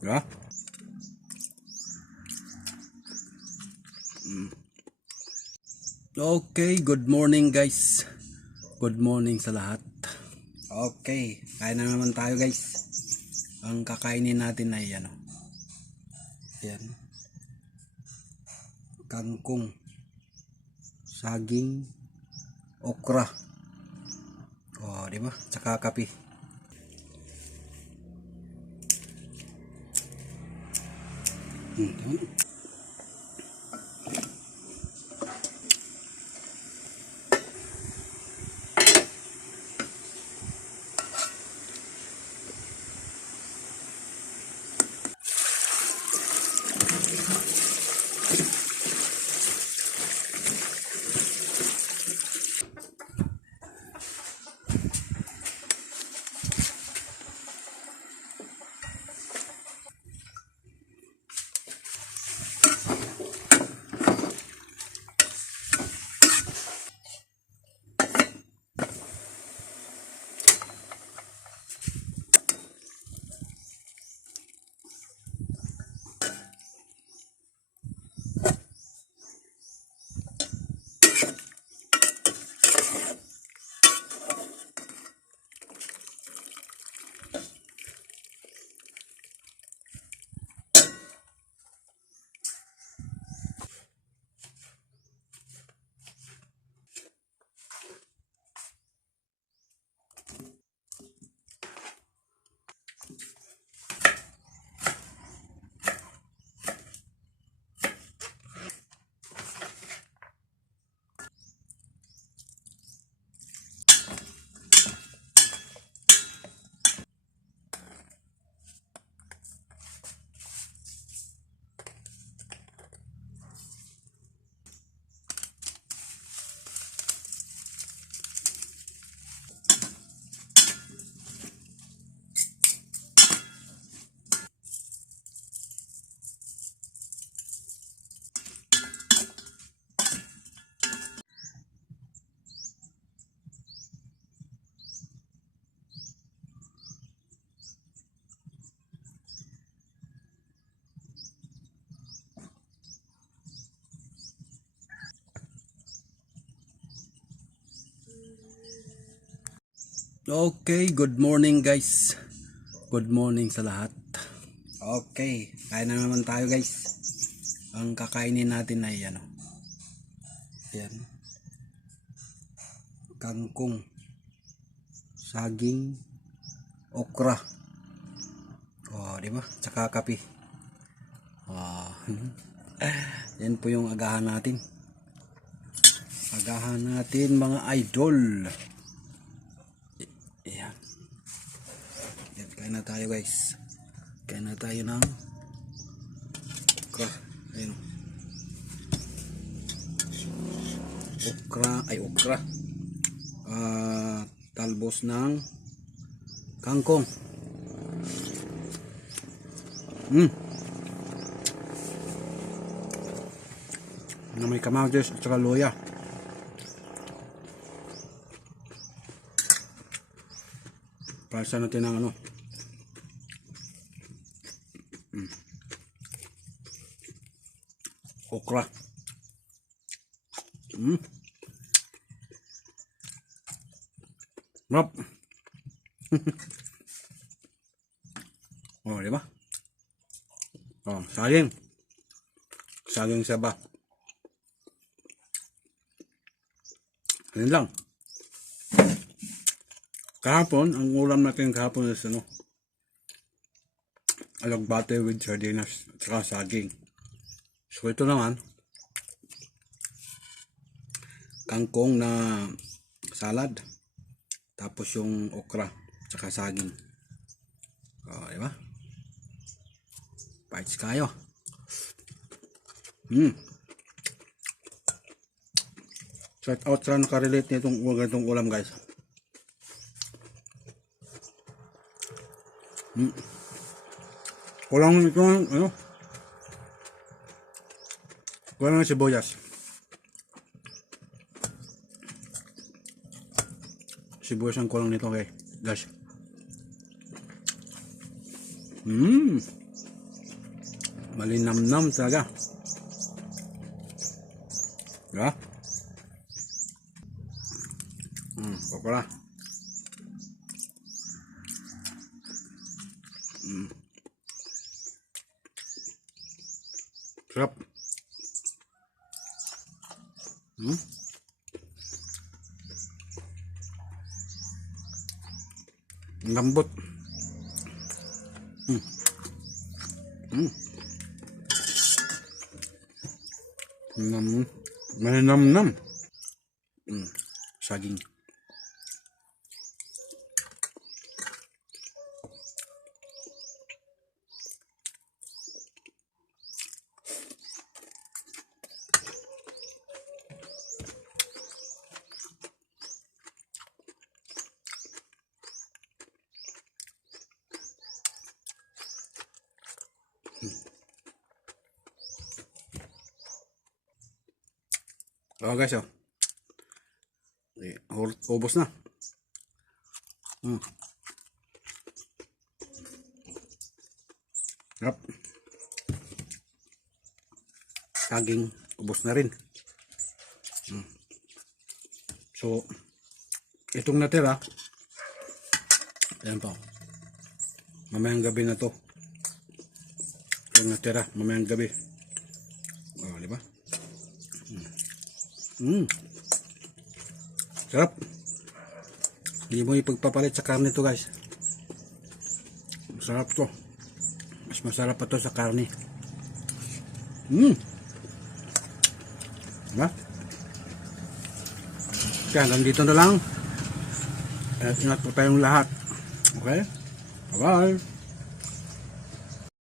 Diba? Okay, good morning guys. Good morning sa lahat. Okay, kain na naman tayo guys. Ang kakainin natin ay ano. Yan. Kangkong. Saging. Okra. Oh, di ba? Tsaka kape. Hmm. Okay, good morning guys. Good morning sa lahat. Okay, kain na naman tayo guys. Ang kakainin natin ay ano. Yan. Kangkong. Saging. Okra. Oh, di ba? Tsaka kape. Oh. Yan po yung agahan natin. Agahan natin mga idol. Ayan. Yan, kain na tayo guys. Kain na tayo ng okra. Ayun. Okra, ay okra. Ah, talbos ng kangkong. Hmm. Na may kamatis at saka luya. Pasa natin ng ano. Okra. Mm. Rap. oh, di ba? Oh, saging. Saging saba. Yan lang. Kahapon, ang ulam natin kahapon is ano, alagbate with sardinas at saka saging. So ito naman, kangkong na salad. Tapos yung okra at saka saging. O, di ba? Bites kayo. Hmm. Shout out sa nakarelate nitong ganitong ulam guys. Hmm. Kulang ito ng ano? Kulang ng sibuyas. Sibuyas ang kulang nito kay guys. Mmm. Malinamnam talaga. Diba? Hmm, papala. Hmm. Sarap. Hmm? Lambot. Hmm. Hmm. Nam, malinamnam. Hmm. Saging. Oh guys, oh. Ur- ubos na. Hmm. Yep. Saging, ubos na rin. Hmm. So, itong natira, ayan po. Mamayang gabi na to. Itong natira, mamayang gabi. Oh, di ba? Mm. Sarap. Hindi mo ipagpapalit sa karne to guys. Masarap to. Mas masarap pa to sa karne. Mm. Diba? Kaya hanggang dito na lang. At ingat po tayong lahat. Okay? Bye-bye.